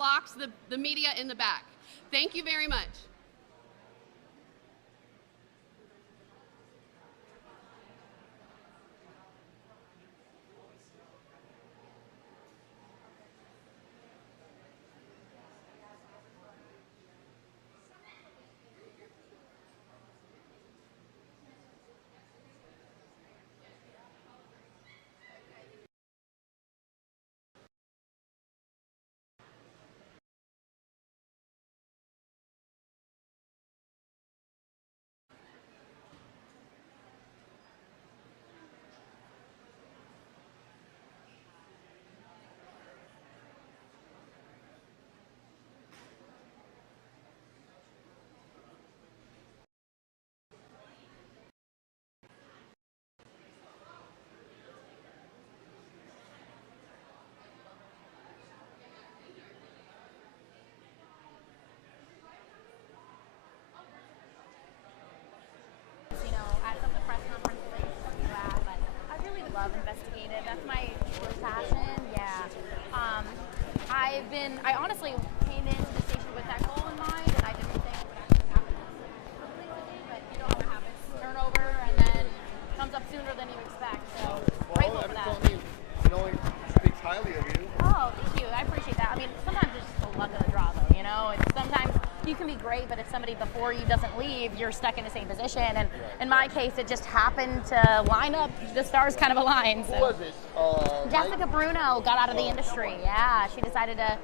blocks the media in the back. Thank you very much. Investigative. That's my passion. Yeah. I honestly came into the station with that goal in mind, and I didn't think it would actually happen quickly today, but you know what happens. Turnover, and then comes up sooner than you expect. So, grateful for that. Knowing speaks highly of you. Oh, thank you. I appreciate that. I mean, sometimes it's just the luck of the draw, though, you know? It's sometimes you can be great, but if somebody before you doesn't leave, you're stuck in the same position. And in my case, it just happened to line up. The stars kind of aligned. So. Who was it? Jessica Bruno got out of the industry. Yeah, she decided to.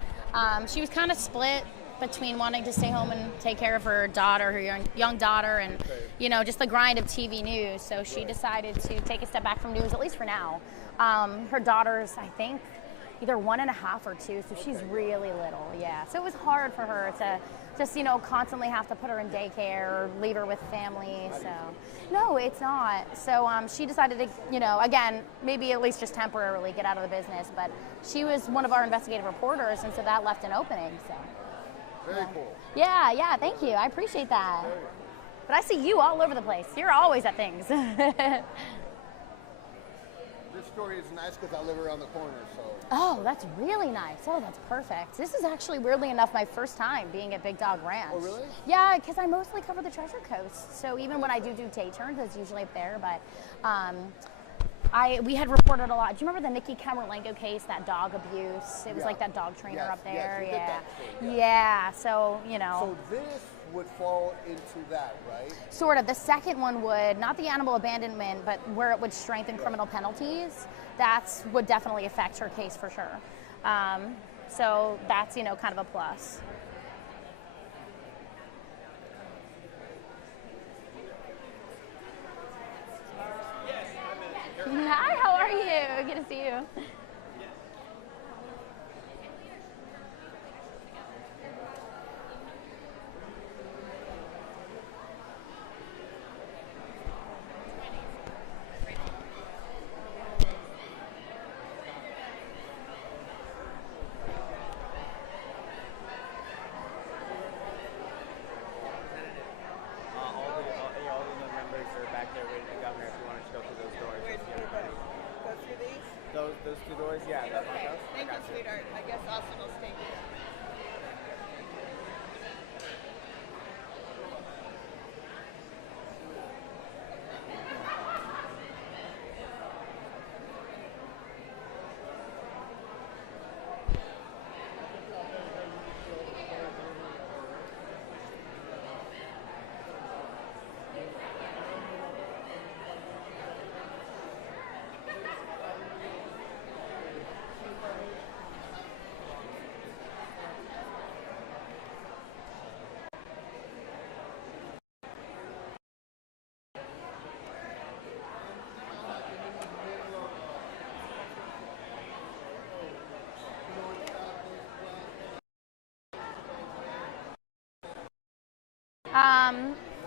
She was kind of split between wanting to stay home and take care of her daughter, her young daughter, and you know, just the grind of TV news. So she decided to take a step back from news, at least for now. Her daughter's, I think, either 1.5 or 2, so she's really little. Yeah, so it was hard for her to just, you know, constantly have to put her in daycare or leave her with family. So no, it's not. So she decided to, you know, again, maybe at least just temporarily get out of the business. But she was one of our investigative reporters, and so that left an opening. So very cool. Yeah. Thank you. I appreciate that. But I see you all over the place. You're always at things. This story is nice because I live around the corner, so. Oh, that's really nice. Oh, that's perfect. This is actually, weirdly enough, my first time being at Big Dog Ranch. Oh, really? Yeah, because I mostly cover the Treasure Coast. So even when I do day turns, it's usually up there. But we had reported a lot. Do you remember the Nikki Camerlenko case, that dog abuse? It was like that dog trainer up there. Yeah. So, you know. So this would fall into that, right? Sort of. The second one would, not the animal abandonment, but where it would strengthen criminal penalties. That would definitely affect her case for sure. So that's, you know, kind of a plus. Hi, how are you? Good to see you. Those 2 doors, yeah. Okay. Thank you, sweetheart. I guess Austin will stay here.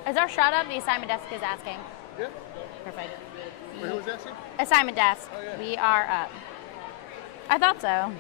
Is our shot up? The assignment desk is asking. Yeah. Perfect. Wait, who was asking? Assignment desk. Oh, yeah. We are up. I thought so.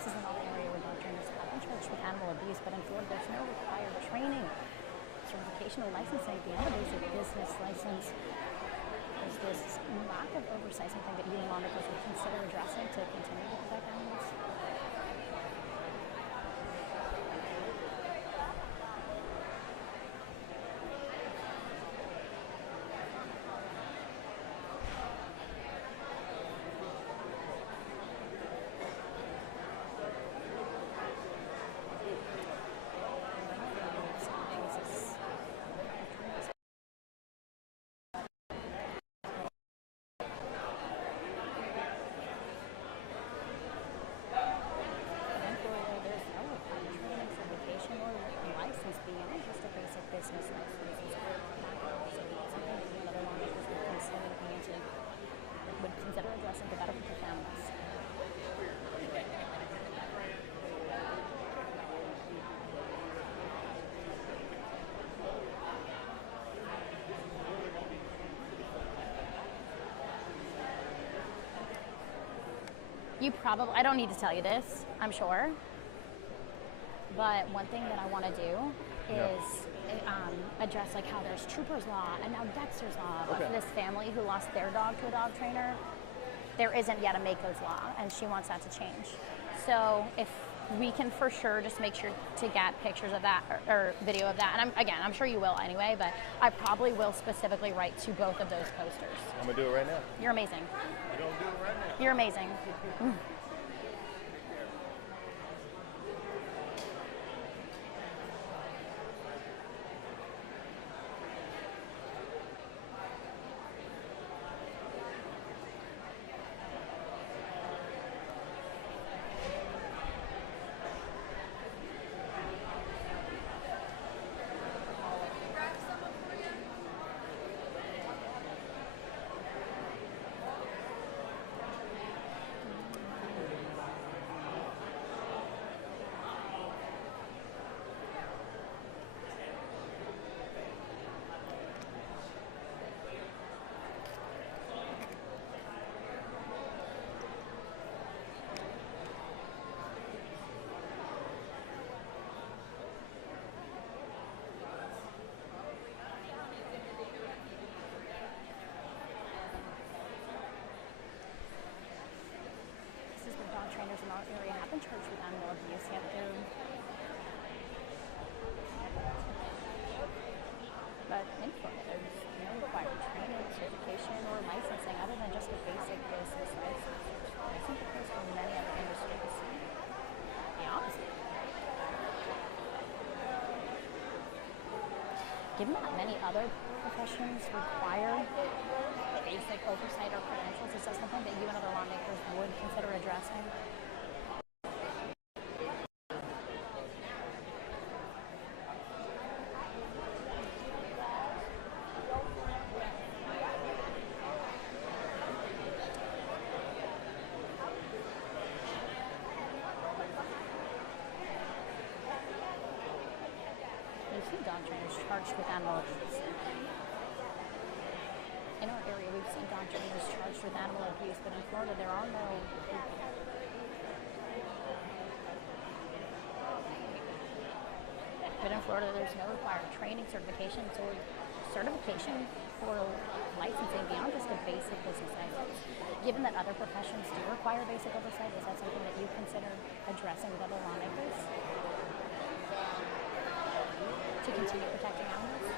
cases in our area where dog trainers have been charged with animal abuse, but in Florida there's no required training, certification, or licensing beyond a basic business license. There's this lack of oversight, something that you and lawmakers would consider addressing to continue to protect animals. You probably, I don't need to tell you this, I'm sure, but one thing that I want to do is address like how there's Trooper's Law and now Dexter's Law. But for this family who lost their dog to a dog trainer, there isn't yet a Mako's Law, and she wants that to change. So if we can for sure just make sure to get pictures of that or video of that, and I'm sure you will anyway, but I probably will specifically write to both of those posters. I'm gonna do it right now. You're amazing. You don't do it right now. You're amazing. Trainers in our area have been charged with animal abuse, yet but in Florida, there's no required training, certification, or licensing other than just a basic business license. This isn't the case for many other industries. The opposite. Given that many other professions require basic oversight or credentials, is that something that you and other lawmakers would consider addressing? We've seen dog trainers charged with animal abuse. In our area, we've seen dog trainers charged with animal abuse, but in Florida, there are no. But in Florida, there's no required training, certification for licensing beyond just a basic business license. Given that other professions do require basic oversight, is that something that you consider addressing with other lawmakers to continue protecting animals?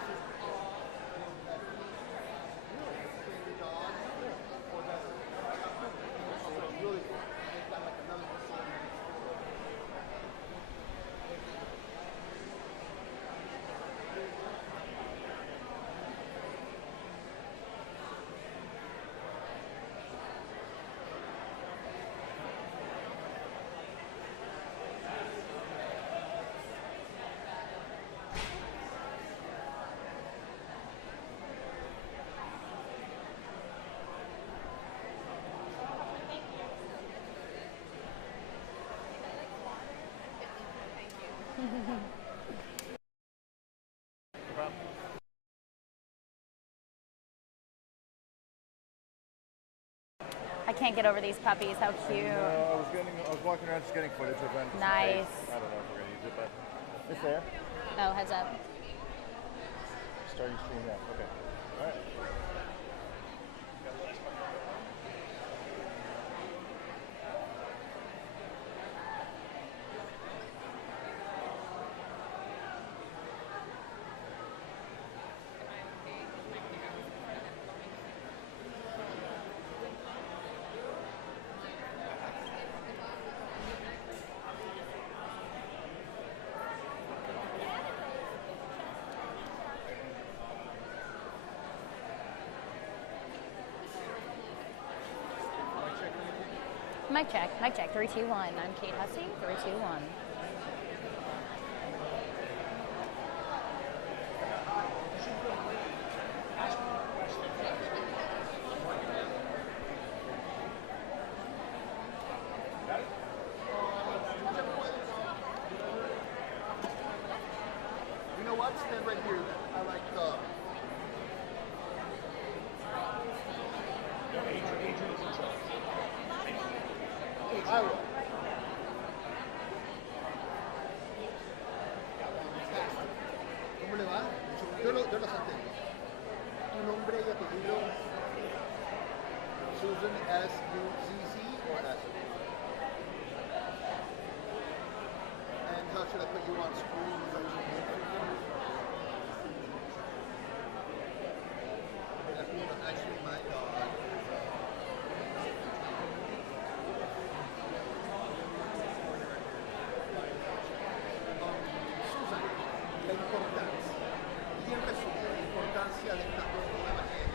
I can't get over these puppies. How cute. No, I was walking around just getting footage of them. just in Nice. case. I don't know if we're gonna use it, but it's there. Oh, heads up. Starting stream now. Okay. All right. Mic check. Mic check. 3, 2, 1. I'm Kate Hussey. 3, 2, 1. You know what? Stand right here. I like the. I will. ¿Cómo le va? Yo los atendo. Tu nombre y apellido. Susan S-U-Z-Z or S? And how should I put you on screen? Is that your name, Susan? That's actually my dog. Susan, la importancia. Y en resumen, la importancia de esta nueva manera.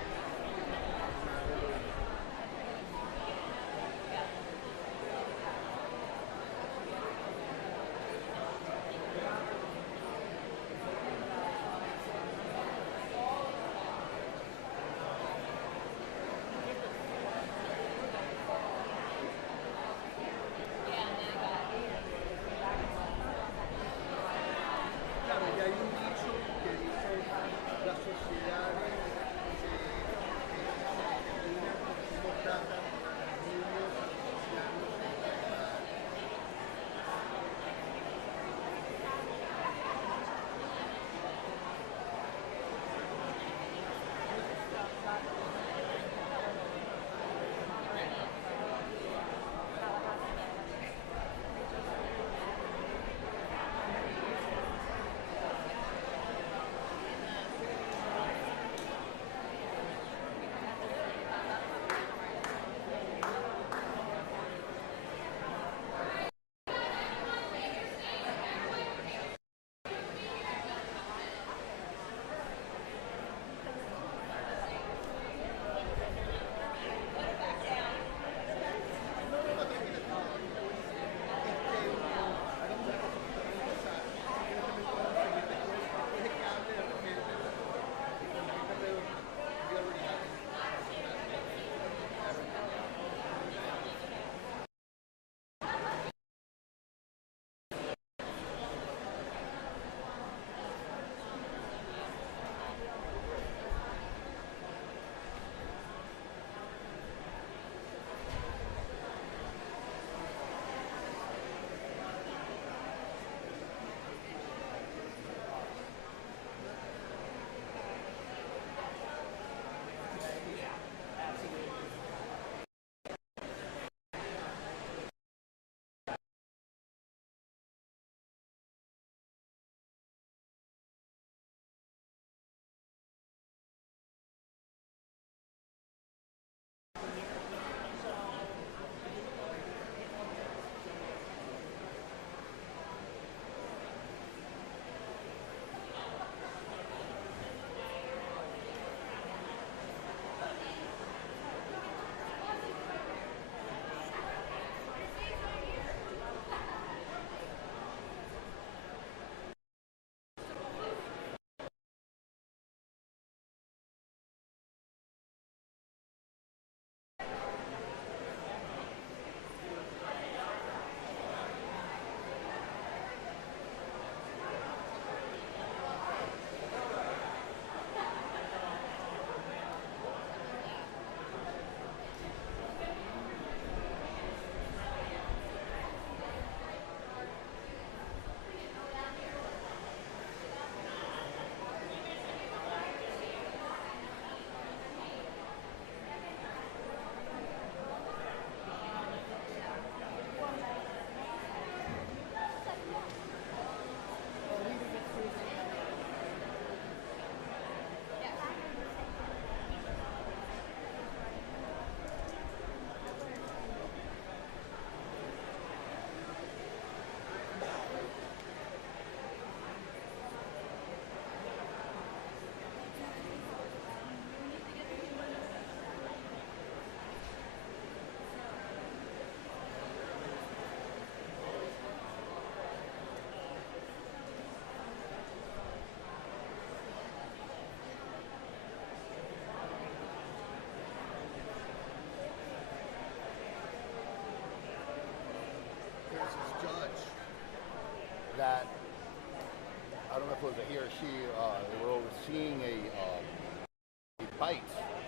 where they were overseeing a bite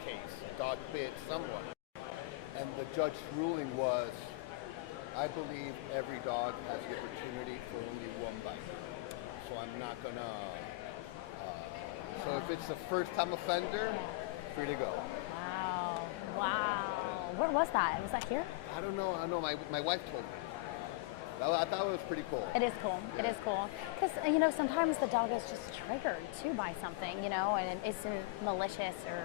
case. A dog bit someone, and the judge's ruling was, I believe every dog has the opportunity for only one bite. So I'm not gonna. So if it's a first-time offender, free to go. Wow. Wow. Where was that? Was that here? I don't know. I know my wife told me. I thought it was pretty cool. It is cool. It is cool. Because, you know, sometimes the dog is just triggered, too, by something, you know, and it isn't malicious or,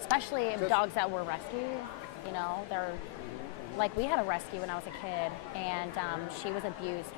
especially dogs that were rescued, you know, they're, like, we had a rescue when I was a kid, and she was abused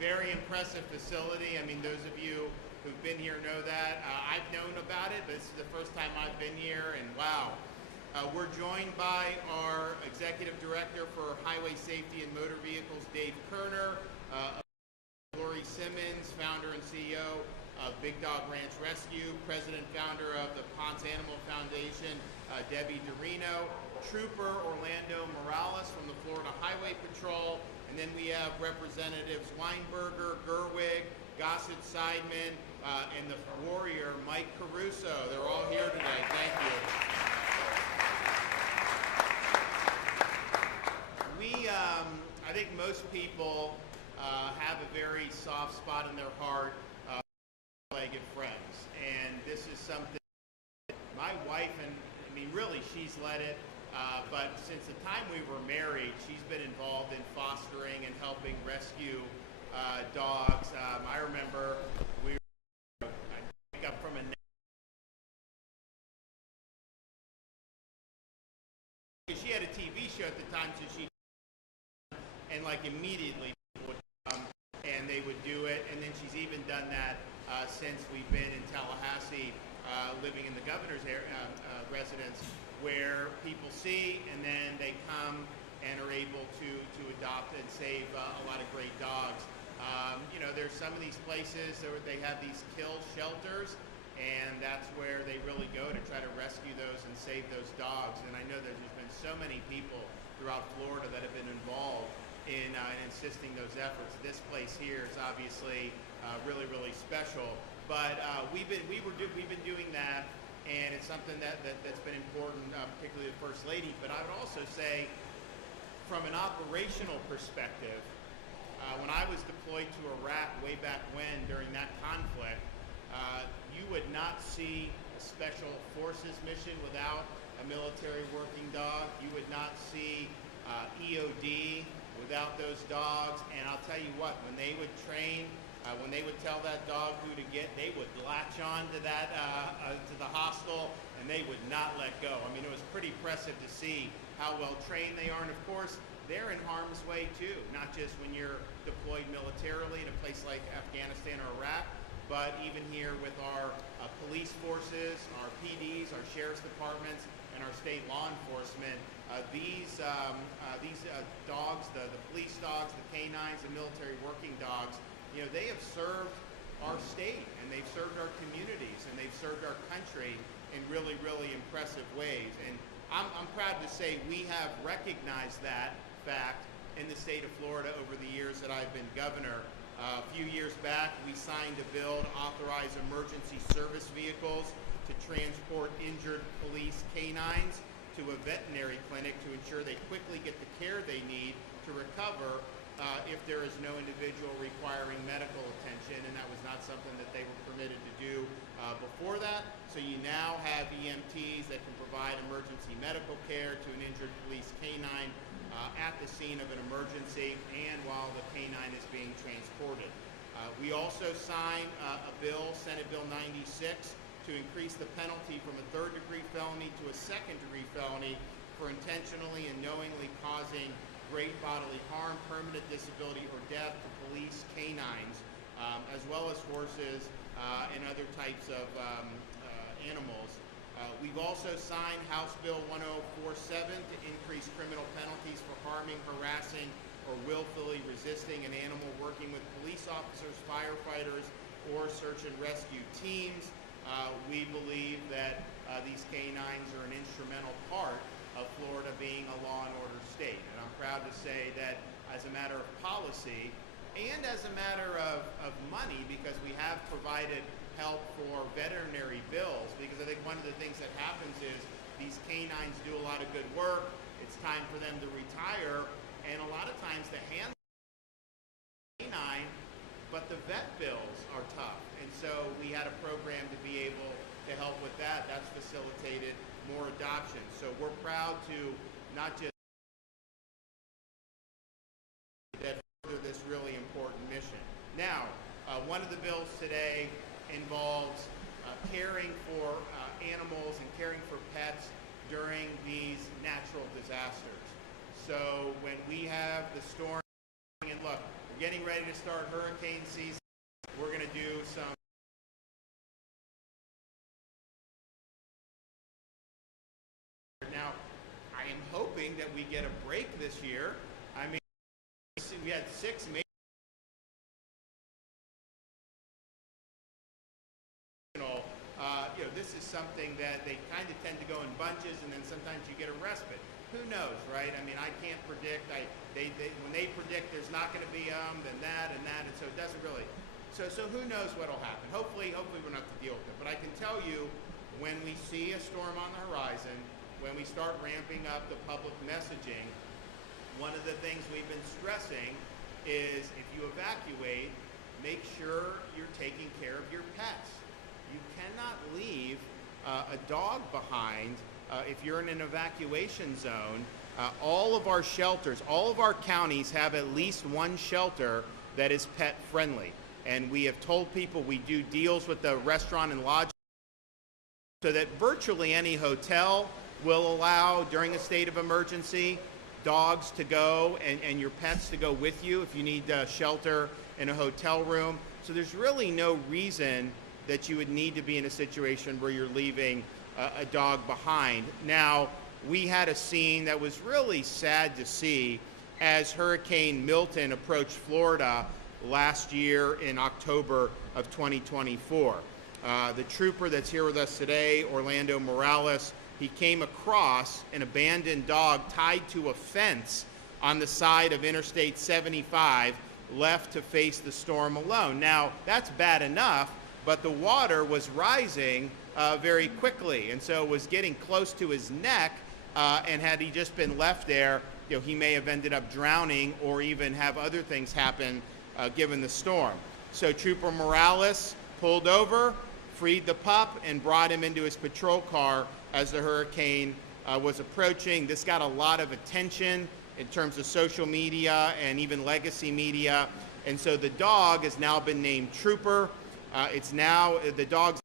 Very impressive facility. I mean, those of you who've been here know that. I've known about it, but this is the first time I've been here, and wow. We're joined by our Executive Director for Highway Safety and Motor Vehicles, Dave Kerner, Lori Simmons, founder and CEO of Big Dog Ranch Rescue, president founder of the Ponce Animal Foundation, Debbie Dorino, Trooper Orlando Morales from the Florida Highway Patrol, and then we have Representatives Weinberger, Gerwig, Gossett Seidman, and the warrior Mike Caruso. They're all here today. Thank you. I think most people have a very soft spot in their heart for legged friends, and this is something my wife, and I mean really she's led it, but since the time we were married, she's been involved in fostering and helping rescue dogs. I remember I pick up from a she had a TV show at the time, so she and like immediately people would come and they would do it, and then she's even done that since we've been in Tallahassee, living in the governor's residence, where people see and then they come and are able to adopt and save a lot of great dogs. You know, there's some of these places where they have these kill shelters, and that's where they really go to try to rescue those and save those dogs. And I know that there's been so many people throughout Florida that have been involved in assisting those efforts. This place here is obviously really, really special. But we've been doing that, and it's something that's been important, particularly the First Lady. But I would also say, from an operational perspective, when I was deployed to Iraq way back when during that conflict, you would not see a special forces mission without a military working dog. You would not see EOD without those dogs. And I'll tell you what, when they would train, when they would tell that dog who to get, they would latch on to that to the hostile, and they would not let go. I mean, it was pretty impressive to see how well trained they are. And of course, they're in harm's way too, not just when you're deployed militarily in a place like Afghanistan or Iraq, but even here with our police forces, our PDs, our sheriff's departments, and our state law enforcement. These dogs, the police dogs, the canines, the military working dogs, you know, they have served our state, and they've served our communities, and they've served our country in really, really impressive ways. And I'm proud to say we have recognized that fact in the state of Florida over the years that I've been governor. A few years back, we signed a bill to authorize emergency service vehicles to transport injured police canines to a veterinary clinic to ensure they quickly get the care they need to recover if there is no individual requiring medical attention, and that was not something that they were permitted to do before that. So you now have EMTs that can provide emergency medical care to an injured police canine at the scene of an emergency and while the canine is being transported. We also signed a bill, Senate Bill 96, to increase the penalty from a third-degree felony to a second-degree felony for intentionally and knowingly causing great bodily harm, permanent disability, or death to police canines, as well as horses and other types of animals. We've also signed House Bill 1047 to increase criminal penalties for harming, harassing, or willfully resisting an animal working with police officers, firefighters, or search and rescue teams. We believe that these canines are an instrumental part of Florida being a law and order state. And I'm proud to say that as a matter of policy and as a matter of money, because we have provided help for veterinary bills, because I think one of the things that happens is these canines do a lot of good work. It's time for them to retire, and a lot of times the hands canine, but the vet bills are tough. And so we had a program to be able to help with that. That's facilitated more adoption. So we're proud to not just that further this really important mission. Now, one of the bills today involves caring for animals and caring for pets during these natural disasters. So when we have the storm, and look, getting ready to start hurricane season. We're going to do some now. I am hoping that we get a break this year. I mean, we had 6 major. This is something that they kind of tend to go in bunches, and then sometimes you get a respite. Who knows, right? I mean, I can't predict. When they predict there's not going to be then that, and so it doesn't really. So who knows what'll happen? Hopefully we don't have to deal with it. But I can tell you, when we see a storm on the horizon, when we start ramping up the public messaging, one of the things we've been stressing is if you evacuate, make sure you're taking care of your pets. You cannot leave a dog behind if you're in an evacuation zone. All of our shelters, all of our counties have at least one shelter that is pet friendly. And we have told people we do deals with the restaurant and lodge so that virtually any hotel will allow, during a state of emergency, dogs to go and your pets to go with you if you need shelter in a hotel room. So there's really no reason that you would need to be in a situation where you're leaving a dog behind. Now, we had a scene that was really sad to see as Hurricane Milton approached Florida last year in October of 2024. The trooper that's here with us today, Orlando Morales, he came across an abandoned dog tied to a fence on the side of Interstate 75, left to face the storm alone. Now, that's bad enough, but the water was rising very quickly, and so it was getting close to his neck, and had he just been left there, he may have ended up drowning or even have other things happen given the storm. So Trooper Morales pulled over, freed the pup, and brought him into his patrol car as the hurricane was approaching. This got a lot of attention in terms of social media and even legacy media, and so the dog has now been named Trooper. It's now the dog's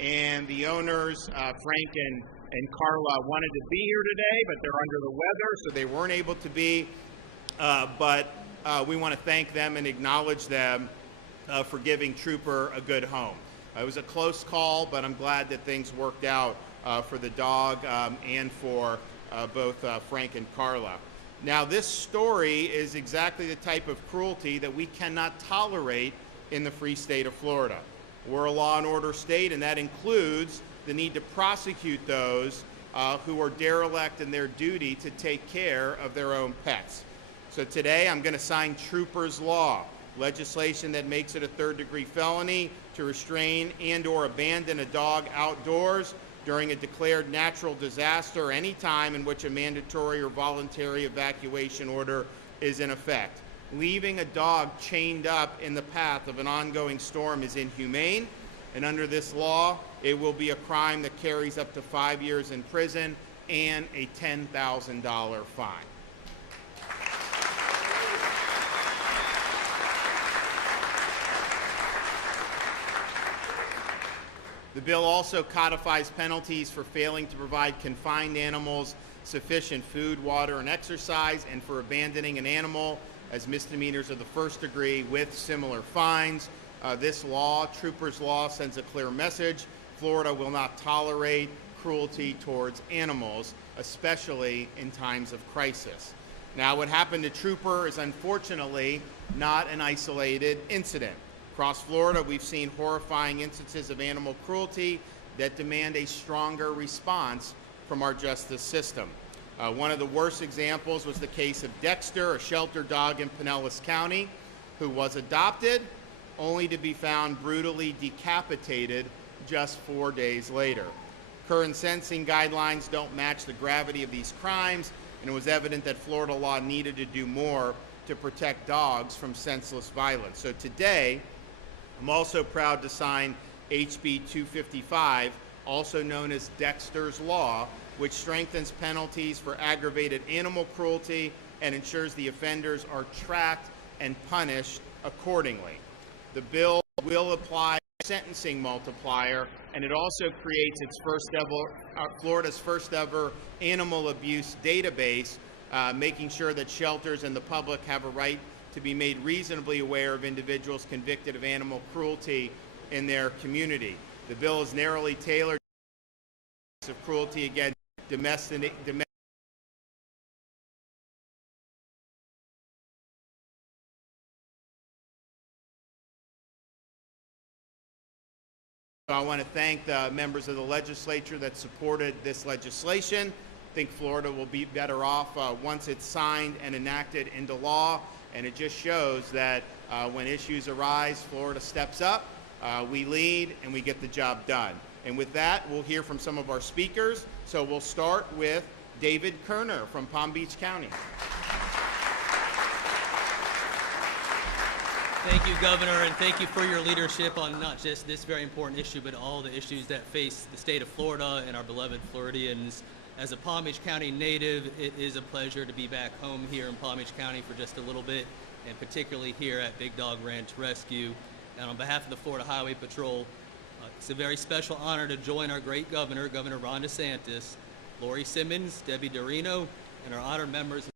and the owners, Frank and Carla, wanted to be here today, but they're under the weather, so they weren't able to be. But we want to thank them and acknowledge them for giving Trooper a good home. It was a close call, but I'm glad that things worked out for the dog and for both Frank and Carla. Now, this story is exactly the type of cruelty that we cannot tolerate in the free state of Florida. We're a law and order state, and that includes the need to prosecute those who are derelict in their duty to take care of their own pets. So today I'm going to sign Trooper's Law, legislation that makes it a third-degree felony to restrain and or abandon a dog outdoors during a declared natural disaster or any time in which a mandatory or voluntary evacuation order is in effect. Leaving a dog chained up in the path of an ongoing storm is inhumane, and under this law, it will be a crime that carries up to 5 years in prison and a $10,000 fine. The bill also codifies penalties for failing to provide confined animals sufficient food, water, and exercise, and for abandoning an animal as misdemeanors of the first degree with similar fines. This law, Trooper's Law, sends a clear message. Florida will not tolerate cruelty towards animals, especially in times of crisis. Now, what happened to Trooper is unfortunately not an isolated incident. Across Florida, we've seen horrifying instances of animal cruelty that demand a stronger response from our justice system. One of the worst examples was the case of Dexter, a shelter dog in Pinellas County, who was adopted, only to be found brutally decapitated just 4 days later. Current sentencing guidelines don't match the gravity of these crimes, and it was evident that Florida law needed to do more to protect dogs from senseless violence. So today, I'm also proud to sign HB 255, also known as Dexter's Law, which strengthens penalties for aggravated animal cruelty and ensures the offenders are tracked and punished accordingly. The bill will apply a sentencing multiplier, and it also creates its Florida's first ever animal abuse database, making sure that shelters and the public have a right to be made reasonably aware of individuals convicted of animal cruelty in their community. The bill is narrowly tailored to of cruelty against domestic. I want to thank the members of the legislature that supported this legislation. I think Florida will be better off once it's signed and enacted into law, and it just shows that when issues arise, Florida steps up, we lead, and we get the job done. And with that, we'll hear from some of our speakers. So we'll start with David Kerner from Palm Beach County. Thank you, Governor, and thank you for your leadership on not just this very important issue, but all the issues that face the state of Florida and our beloved Floridians. As a Palm Beach County native, it is a pleasure to be back home here in Palm Beach County for just a little bit, and particularly here at Big Dog Ranch Rescue. And on behalf of the Florida Highway Patrol, it's a very special honor to join our great governor, Governor Ron DeSantis, Lori Simmons, Debbie Dorino, and our honored members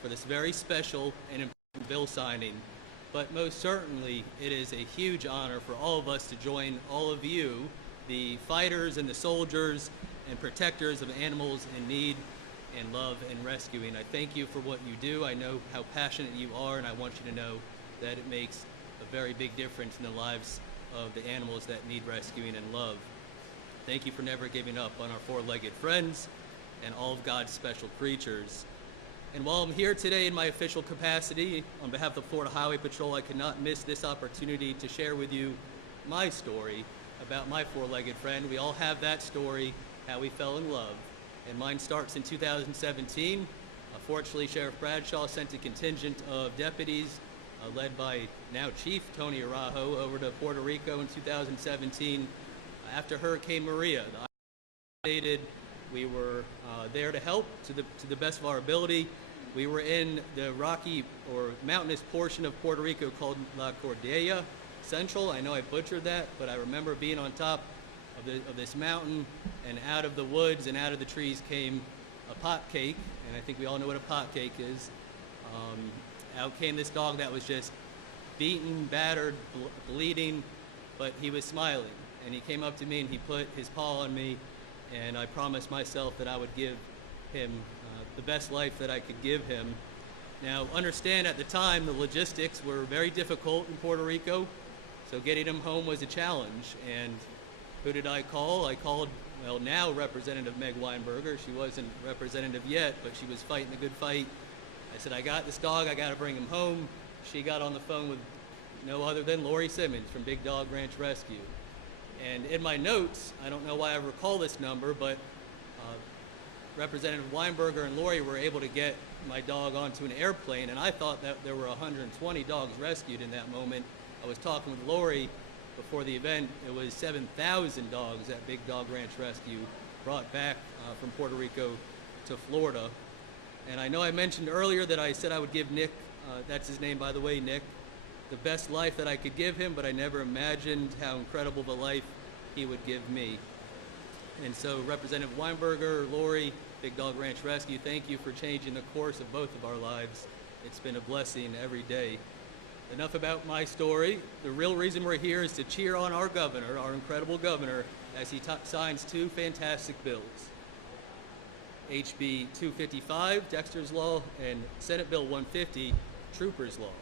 for this very special and important bill signing. But most certainly, it is a huge honor for all of us to join all of you, the fighters and the soldiers and protectors of animals in need and love and rescuing. I thank you for what you do. I know how passionate you are, and I want you to know that it makes a very big difference in the lives of the animals that need rescuing and love. Thank you for never giving up on our four-legged friends and all of God's special creatures. And while I'm here today in my official capacity on behalf of the Florida Highway Patrol, I could not miss this opportunity to share with you my story about my four-legged friend. We all have that story, how we fell in love. And mine starts in 2017. Fortunately, Sheriff Bradshaw sent a contingent of deputies led by now Chief Tony Araujo over to Puerto Rico in 2017 after Hurricane Maria. We were there to help to the best of our ability. We were in the rocky or mountainous portion of Puerto Rico called La Cordillera Central. I know I butchered that, but I remember being on top of this mountain, and out of the woods and out of the trees came a pot cake, and I think we all know what a pot cake is. Out came this dog that was just beaten, battered, bleeding, but he was smiling. And he came up to me and he put his paw on me, and I promised myself that I would give him the best life that I could give him. Now, understand at the time the logistics were very difficult in Puerto Rico, so getting him home was a challenge. And who did I call? I called, well, now Representative Meg Weinberger. She wasn't representative yet, but she was fighting a good fight. I said, I got this dog, I got to bring him home. She got on the phone with no other than Lori Simmons from Big Dog Ranch Rescue. And in my notes, I don't know why I recall this number, but Representative Weinberger and Lori were able to get my dog onto an airplane, and I thought that there were 120 dogs rescued in that moment. I was talking with Lori before the event. It was 7,000 dogs that Big Dog Ranch Rescue brought back from Puerto Rico to Florida. And I know I mentioned earlier that I said I would give Nick, that's his name by the way, Nick, the best life that I could give him, but I never imagined how incredible of a life he would give me. And so Representative Weinberger, Lori, Big Dog Ranch Rescue, thank you for changing the course of both of our lives. It's been a blessing every day. Enough about my story. The real reason we're here is to cheer on our governor, our incredible governor, as he signs two fantastic bills. HB 255, Dexter's Law, and Senate Bill 150, Trooper's Law.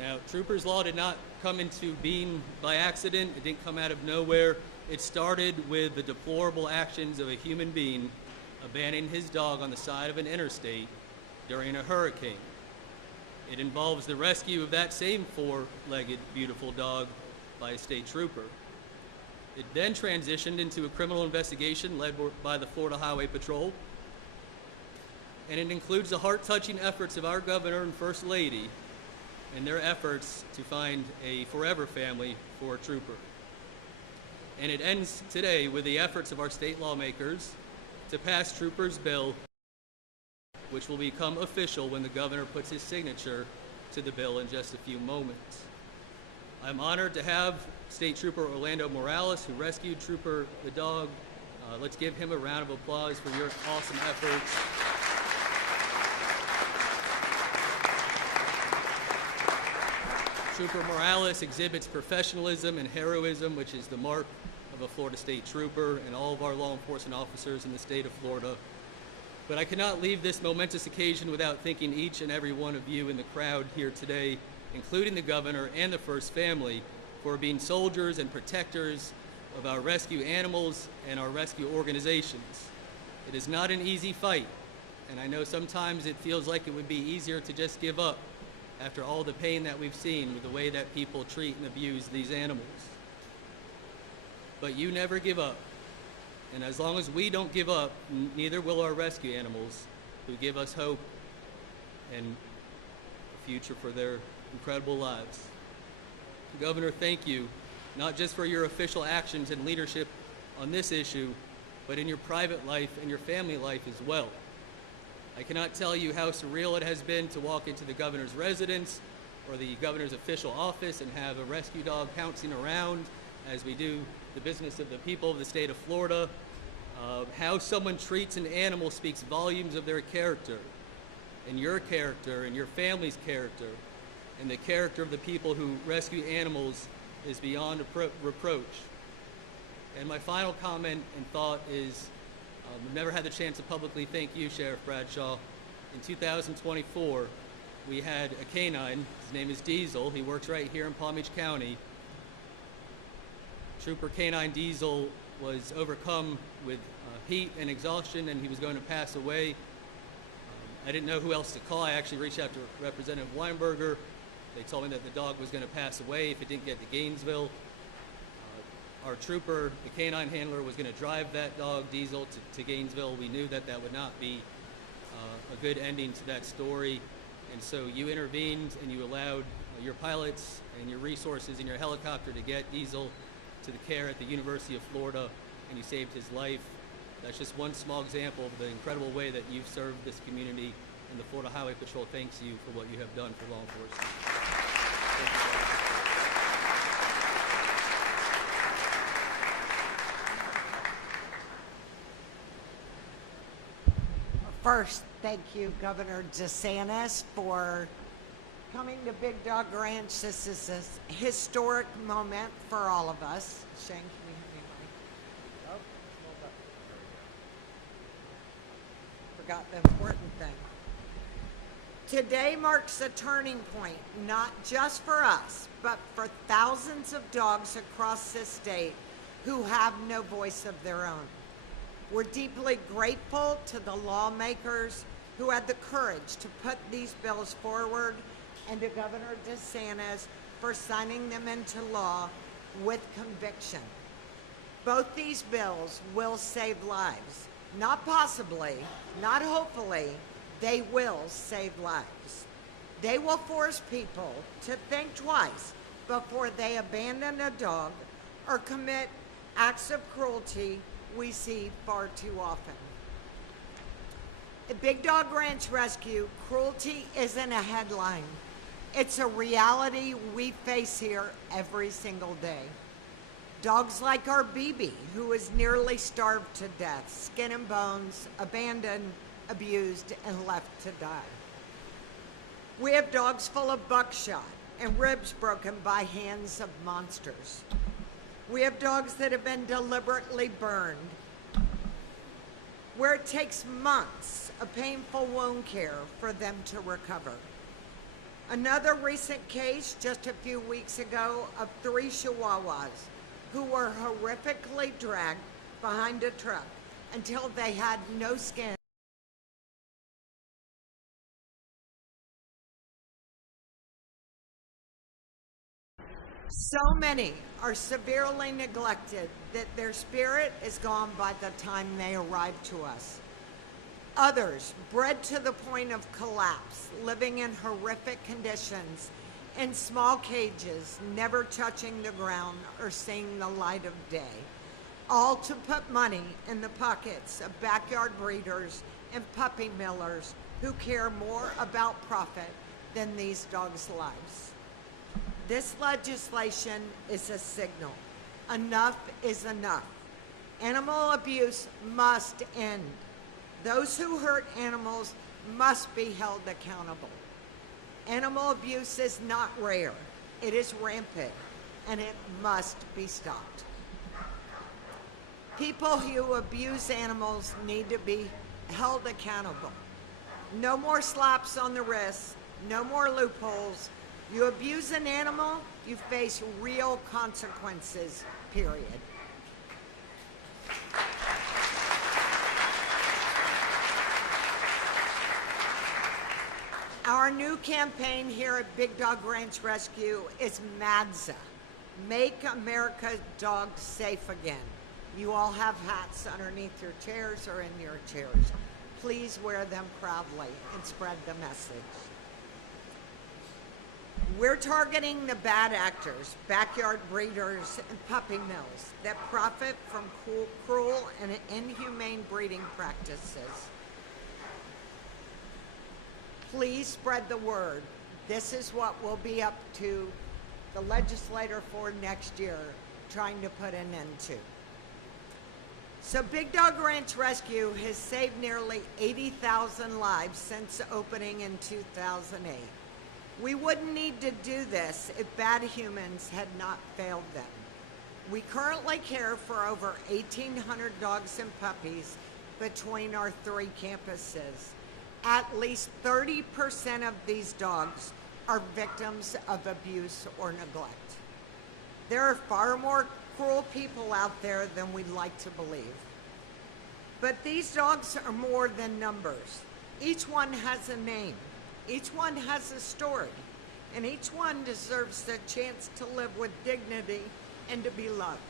Now, Trooper's Law did not come into being by accident. It didn't come out of nowhere. It started with the deplorable actions of a human being abandoning his dog on the side of an interstate during a hurricane. It involves the rescue of that same four-legged, beautiful dog by a state trooper. It then transitioned into a criminal investigation led by the Florida Highway Patrol, and it includes the heart-touching efforts of our governor and First Lady in their efforts to find a forever family for a trooper. And it ends today with the efforts of our state lawmakers to pass Trooper's bill, which will become official when the governor puts his signature to the bill in just a few moments. I'm honored to have State Trooper Orlando Morales, who rescued Trooper the dog, Let's give him a round of applause for your awesome efforts. Trooper Morales exhibits professionalism and heroism, which is the mark of a Florida State Trooper and all of our law enforcement officers in the state of Florida. But I cannot leave this momentous occasion without thanking each and every one of you in the crowd here today, including the governor and the First Family, for being soldiers and protectors of our rescue animals and our rescue organizations. It is not an easy fight, and I know sometimes it feels like it would be easier to just give up after all the pain that we've seen with the way that people treat and abuse these animals. But you never give up. And as long as we don't give up, neither will our rescue animals, who give us hope and a future for their incredible lives. Governor, thank you, not just for your official actions and leadership on this issue, but in your private life and your family life as well. I cannot tell you how surreal it has been to walk into the governor's residence or the governor's official office and have a rescue dog pouncing around as we do the business of the people of the state of Florida. How someone treats an animal speaks volumes of their character, and your family's character, and the character of the people who rescue animals is beyond reproach. And my final comment and thought is, I've never had the chance to publicly thank you, Sheriff Bradshaw. In 2024, we had a canine. His name is Diesel. He works right here in Palm Beach County. Trooper Canine Diesel was overcome with heat and exhaustion, and he was going to pass away. I didn't know who else to call. I actually reached out to Representative Weinberger. They told me that the dog was going to pass away if it didn't get to Gainesville. Our trooper, the canine handler, was going to drive that dog, Diesel, to Gainesville. We knew that that would not be a good ending to that story. And so you intervened and you allowed your pilots and your resources in your helicopter to get Diesel to the care at the University of Florida, and you saved his life. That's just one small example of the incredible way that you've served this community, and the Florida Highway Patrol thanks you for what you have done for law enforcement. Thank you. First, thank you, Governor DeSantis, for coming to Big Dog Ranch. This is a historic moment for all of us. Shane, can you hear me? Oh, forgot the important thing. Today marks a turning point, not just for us, but for thousands of dogs across this state who have no voice of their own. We're deeply grateful to the lawmakers who had the courage to put these bills forward, and to Governor DeSantis for signing them into law with conviction. Both these bills will save lives. Not possibly, not hopefully, they will save lives. They will force people to think twice before they abandon a dog or commit acts of cruelty we see far too often. At Big Dog Ranch Rescue, cruelty isn't a headline. It's a reality we face here every single day. Dogs like our BB, who is nearly starved to death, skin and bones, abandoned, abused, and left to die. We have dogs full of buckshot and ribs broken by hands of monsters. We have dogs that have been deliberately burned, where it takes months of painful wound care for them to recover. Another recent case just a few weeks ago of 3 Chihuahuas who were horrifically dragged behind a truck until they had no skin. So many are severely neglected that their spirit is gone by the time they arrive to us. Others, bred to the point of collapse, living in horrific conditions, in small cages, never touching the ground or seeing the light of day, all to put money in the pockets of backyard breeders and puppy millers who care more about profit than these dogs' lives. This legislation is a signal. Enough is enough. Animal abuse must end. Those who hurt animals must be held accountable. Animal abuse is not rare. It is rampant, and it must be stopped. People who abuse animals need to be held accountable. No more slaps on the wrist, no more loopholes. You abuse an animal, you face real consequences, period. Our new campaign here at Big Dog Ranch Rescue is MADSA, Make America's Dogs Safe Again. You all have hats underneath your chairs or in your chairs. Please wear them proudly and spread the message. We're targeting the bad actors, backyard breeders, and puppy mills that profit from cruel and inhumane breeding practices. Please spread the word. This is what we'll be up to the legislator for next year, trying to put an end to. So Big Dog Ranch Rescue has saved nearly 80,000 lives since opening in 2008. We wouldn't need to do this if bad humans had not failed them. We currently care for over 1,800 dogs and puppies between our 3 campuses. At least 30% of these dogs are victims of abuse or neglect. There are far more cruel people out there than we'd like to believe. But these dogs are more than numbers. Each one has a name. Each one has a story. And each one deserves the chance to live with dignity and to be loved.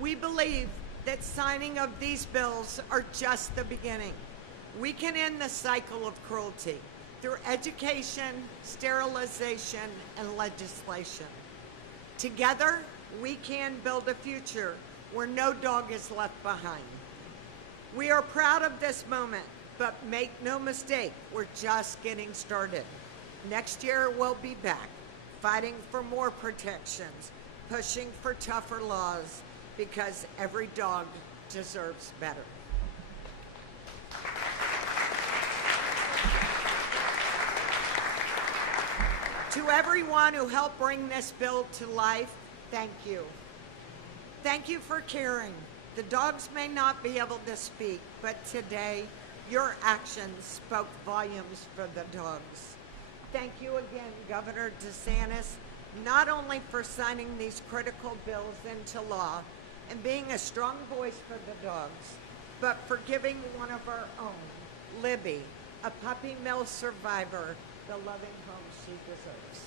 We believe that signing of these bills are just the beginning. We can end the cycle of cruelty through education, sterilization, and legislation. Together, we can build a future where no dog is left behind. We are proud of this moment, but make no mistake, we're just getting started. Next year, we'll be back, fighting for more protections, pushing for tougher laws, because every dog deserves better. To everyone who helped bring this bill to life, thank you. Thank you for caring. The dogs may not be able to speak, but today, your actions spoke volumes for the dogs. Thank you again, Governor DeSantis, not only for signing these critical bills into law and being a strong voice for the dogs, but for giving one of our own, Libby, a puppy mill survivor, the loving home she deserves.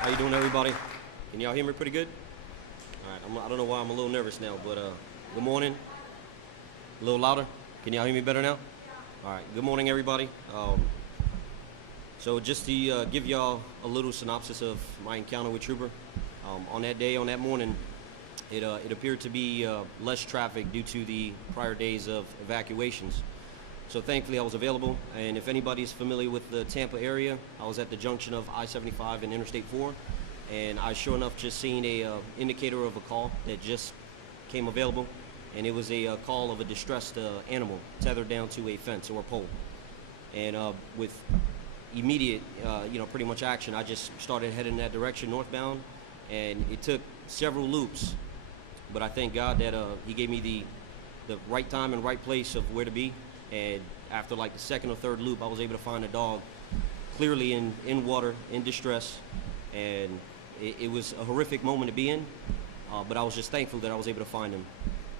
How you doing, everybody? Can y'all hear me pretty good? All right, I don't know why I'm a little nervous now, but good morning. A little louder. Can y'all hear me better now? All right, good morning, everybody. So just to give y'all a little synopsis of my encounter with Trooper. On that day, on that morning, it appeared to be less traffic due to the prior days of evacuations. So thankfully I was available, and if anybody's familiar with the Tampa area, I was at the junction of I-75 and Interstate 4, and I sure enough just seen a indicator of a call that just came available, and it was a call of a distressed animal tethered down to a fence or a pole. And with immediate, pretty much action, I just started heading in that direction northbound, and it took several loops, but I thank God that he gave me the right time and right place of where to be. And after like the second or third loop, I was able to find a dog clearly in water, in distress. And it was a horrific moment to be in, but I was just thankful that I was able to find him.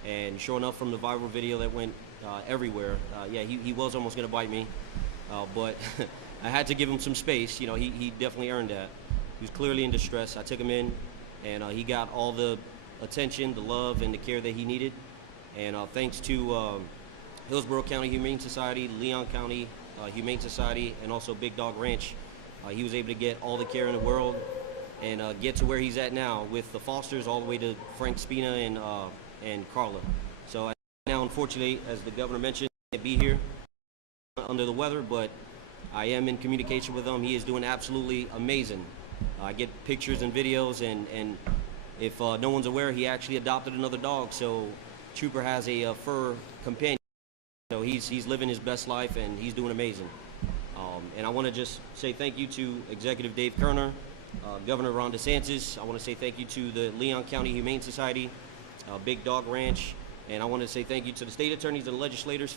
And sure enough, from the viral video that went everywhere, yeah, he was almost gonna bite me, but I had to give him some space. You know, he definitely earned that. He was clearly in distress. I took him in, and he got all the attention, the love, and the care that he needed. And thanks to Hillsborough County Humane Society, Leon County Humane Society, and also Big Dog Ranch, he was able to get all the care in the world. and get to where he's at now with the Fosters all the way to Frank Spina and Carla. So now, unfortunately, as the governor mentioned, I can't be here under the weather, but I am in communication with him. He is doing absolutely amazing. I get pictures and videos, and if no one's aware, he actually adopted another dog. So Trooper has a fur companion. So he's living his best life, and he's doing amazing. And I want to just say thank you to Executive Dave Kerner, Governor Ron DeSantis. I want to say thank you to the Leon County Humane Society, Big Dog Ranch, and I want to say thank you to the state attorneys and the legislators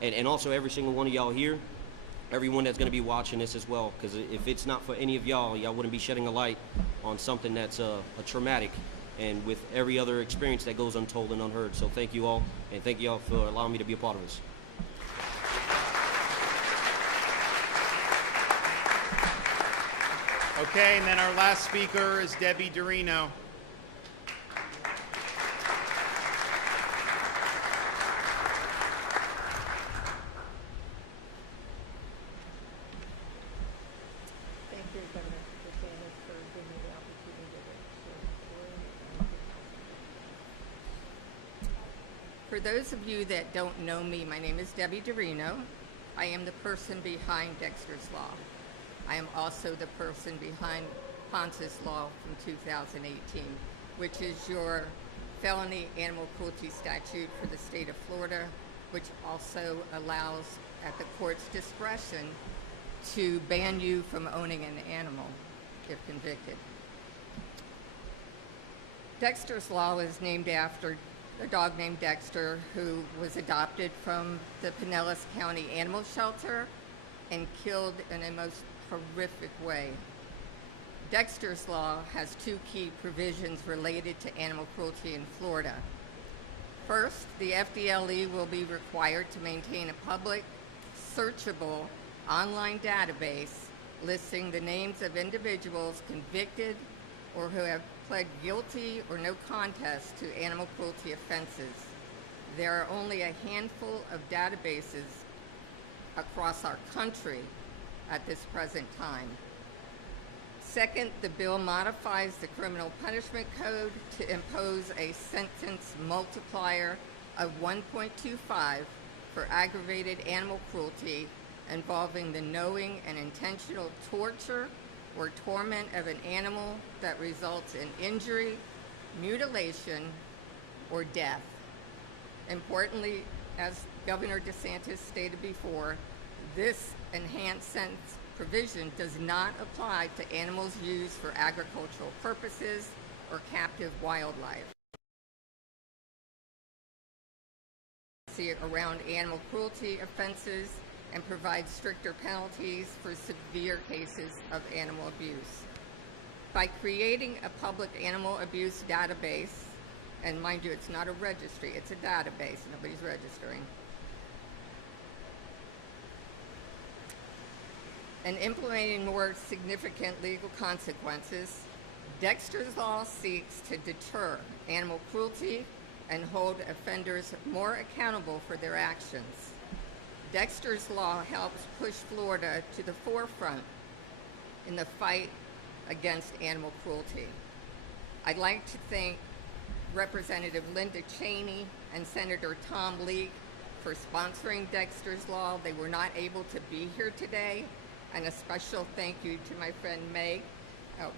and also every single one of y'all here, everyone that's going to be watching this as well, because if it's not for any of y'all wouldn't be shedding a light on something that's a traumatic, and with every other experience that goes untold and unheard. So thank you all, and thank you all for allowing me to be a part of this. Okay, and then our last speaker is Debbie Dorino. Thank you, Governor DeSantis, for giving me the opportunity to share the story. For those of you that don't know me, my name is Debbie Dorino. I am the person behind Dexter's Law. I am also the person behind Ponce's Law from 2018, which is your felony animal cruelty statute for the state of Florida, which also allows, at the court's discretion, to ban you from owning an animal if convicted. Dexter's Law is named after a dog named Dexter who was adopted from the Pinellas County Animal Shelter and killed in a most horrific way. Dexter's Law has two key provisions related to animal cruelty in Florida. First, the FDLE will be required to maintain a public, searchable online database listing the names of individuals convicted or who have pled guilty or no contest to animal cruelty offenses. There are only a handful of databases across our country at this present time. Second, the bill modifies the criminal punishment code to impose a sentence multiplier of 1.25 for aggravated animal cruelty involving the knowing and intentional torture or torment of an animal that results in injury, mutilation, or death. Importantly, as Governor DeSantis stated before, this enhanced sentence provision does not apply to animals used for agricultural purposes or captive wildlife. See it around animal cruelty offenses and provide stricter penalties for severe cases of animal abuse. By creating a public animal abuse database, and mind you, it's not a registry, it's a database, nobody's registering, and implementing more significant legal consequences, Dexter's Law seeks to deter animal cruelty and hold offenders more accountable for their actions. Dexter's Law helps push Florida to the forefront in the fight against animal cruelty. I'd like to thank Representative Linda Cheney and Senator Tom Leek for sponsoring Dexter's Law. They were not able to be here today. And a special thank you to my friend Meg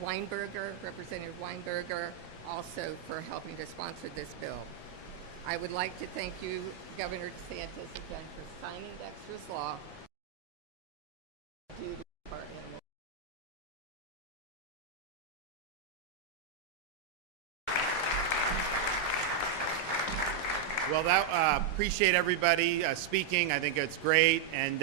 Weinberger, Representative Weinberger, also for helping to sponsor this bill. I would like to thank you, Governor DeSantis, again for signing Dexter's Law. Due to our animal. Well, appreciate everybody speaking. I think it's great, and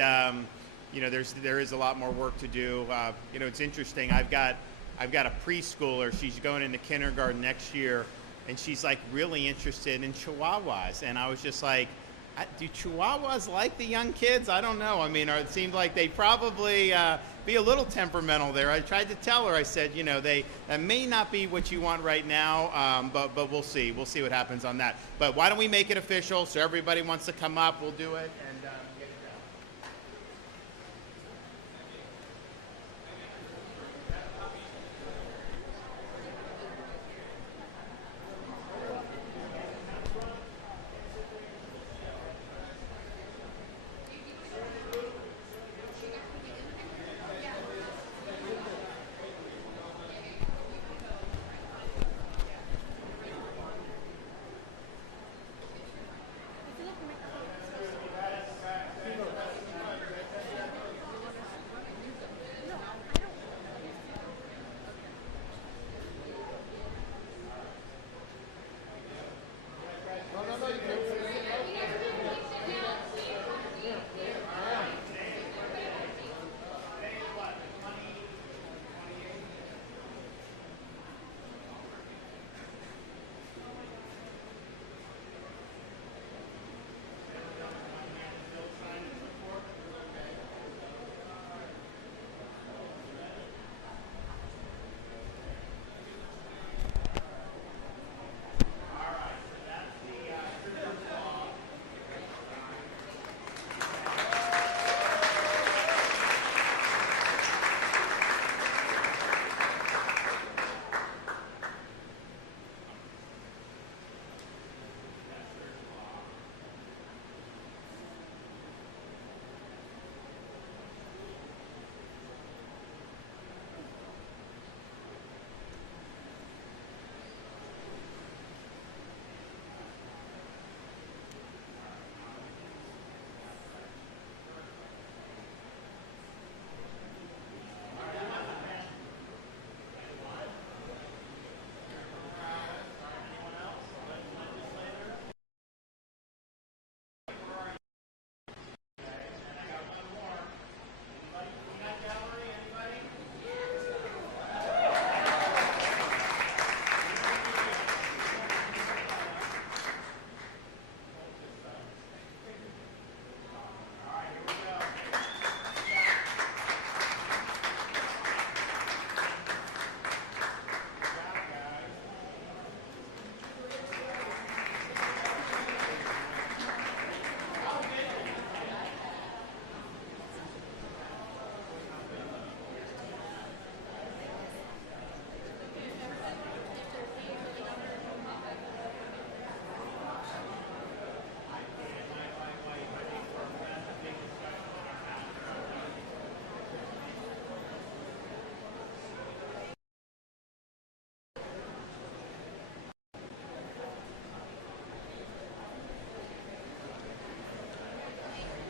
you know, there is a lot more work to do. You know, it's interesting. I've got a preschooler. She's going into kindergarten next year, and she's like really interested in Chihuahuas. And I was just like, do Chihuahuas like the young kids? I don't know. I mean, it seemed like they probably be a little temperamental there. I tried to tell her. I said, you know, that may not be what you want right now, but we'll see. We'll see what happens on that. But why don't we make it official? So everybody wants to come up, we'll do it. And get it done.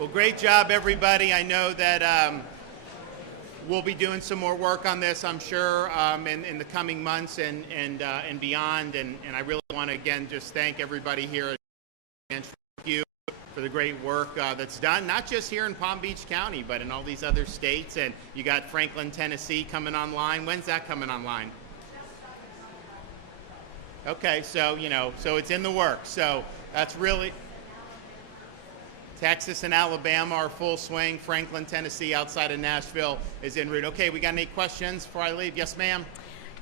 Well, great job, everybody. I know that we'll be doing some more work on this, I'm sure, in the coming months and beyond. And I really want to, again, just thank everybody here and thank you for the great work that's done, not just here in Palm Beach County, but in all these other states. And you got Franklin, Tennessee coming online. When's that coming online? Okay, so, so it's in the works. So that's really... Texas and Alabama are full swing. Franklin, Tennessee, outside of Nashville, is en route. Okay, we got any questions before I leave? Yes, ma'am.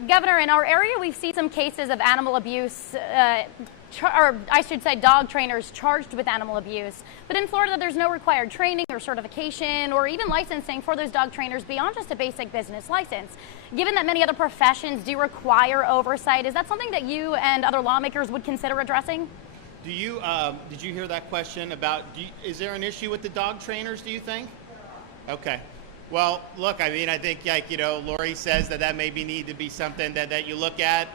Governor, in our area, we've seen some cases of animal abuse, or I should say dog trainers charged with animal abuse. But in Florida, there's no required training or certification or even licensing for those dog trainers beyond just a basic business license. Given that many other professions do require oversight, is that something that you and other lawmakers would consider addressing? Do you, did you hear that question about, is there an issue with the dog trainers, do you think? Okay. Well, look, I mean, I think, like, Lori says that maybe need to be something that you look at.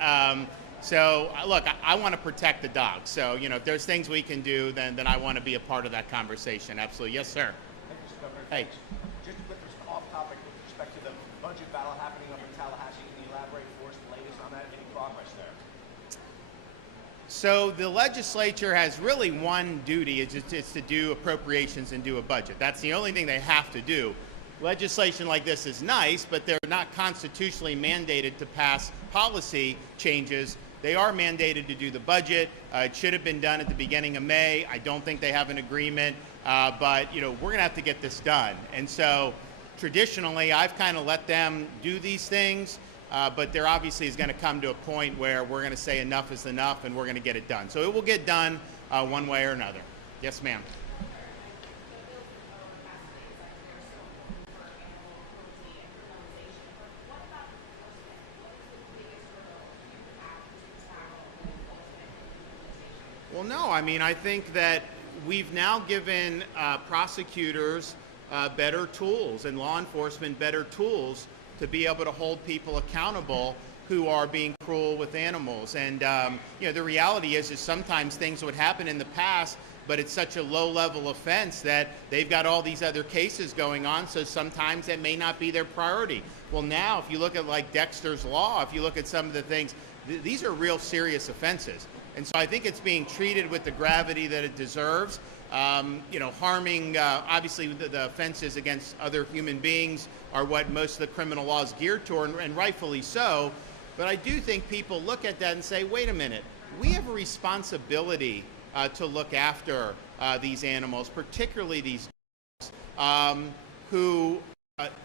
So, look, I want to protect the dogs. So, if there's things we can do, then I want to be a part of that conversation. Absolutely. Yes, sir. Thank you, Governor. Hey. Just off topic with respect to the budget battle happening up in Tallahassee, can you elaborate for us the latest on that? Any progress there? So the legislature has really one duty, it's to do appropriations and do a budget. That's the only thing they have to do. Legislation like this is nice, but they're not constitutionally mandated to pass policy changes. They are mandated to do the budget. It should have been done at the beginning of May. I don't think they have an agreement, but we're going to have to get this done. And so traditionally, I've kind of let them do these things. But there obviously is going to come to a point where we're going to say enough is enough and we're going to get it done. So it will get done one way or another. Yes, ma'am. Well, no, I mean, I think that we've now given prosecutors better tools and law enforcement better tools to be able to hold people accountable who are being cruel with animals. And the reality is sometimes things would happen in the past, but it's such a low-level offense that they've got all these other cases going on, so sometimes that may not be their priority. Well, now, if you look at like Dexter's Law, if you look at some of the things, these are real serious offenses. And so I think it's being treated with the gravity that it deserves. Harming, obviously the offenses against other human beings are what most of the criminal law is geared toward, and rightfully so. But I do think people look at that and say, wait a minute, we have a responsibility to look after these animals, particularly these dogs, who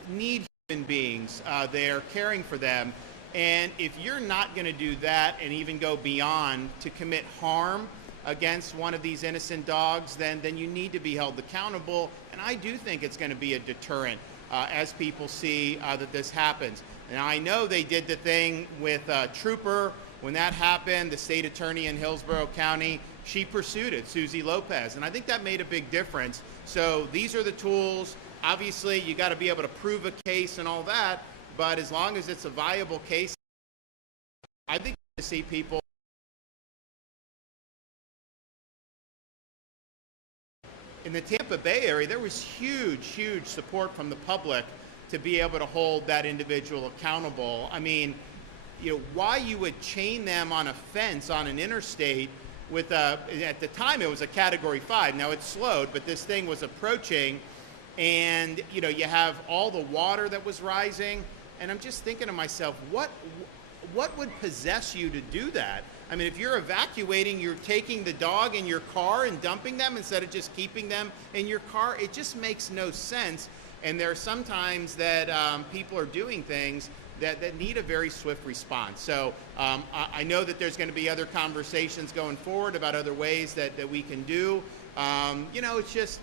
need human beings. They're caring for them. And if you're not going to do that and even go beyond to commit harm against one of these innocent dogs, then you need to be held accountable. And I do think it's going to be a deterrent as people see that this happens. And I know they did the thing with Trooper. When that happened, the state attorney in Hillsborough County, she pursued it, Susie Lopez. And I think that made a big difference. So these are the tools. Obviously, you got to be able to prove a case and all that. But as long as it's a viable case, I think you see people. In the Tampa Bay area, there was huge support from the public to be able to hold that individual accountable. I mean, why you would chain them on a fence on an interstate with at the time it was a Category 5. Now it's slowed, but this thing was approaching, and you have all the water that was rising. And I'm just thinking to myself, what would possess you to do that? I mean, if you're evacuating, you're taking the dog in your car and dumping them instead of just keeping them in your car. It just makes no sense. And there are sometimes that people are doing things that need a very swift response. So I know that there's going to be other conversations going forward about other ways that we can do. It's just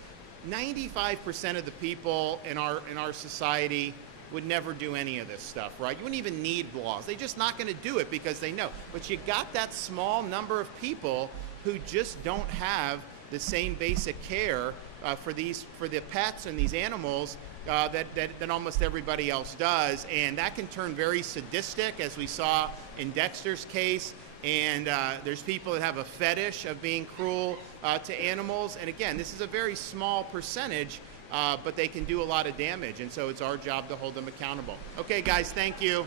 95% of the people in our society would never do any of this stuff, right? You wouldn't even need laws. They're just not going to do it because they know. But you got that small number of people who just don't have the same basic care for the pets and these animals that almost everybody else does. And that can turn very sadistic, as we saw in Dexter's case. And there's people that have a fetish of being cruel to animals. And again, this is a very small percentage, but they can do a lot of damage. And so it's our job to hold them accountable. Okay, guys, thank you.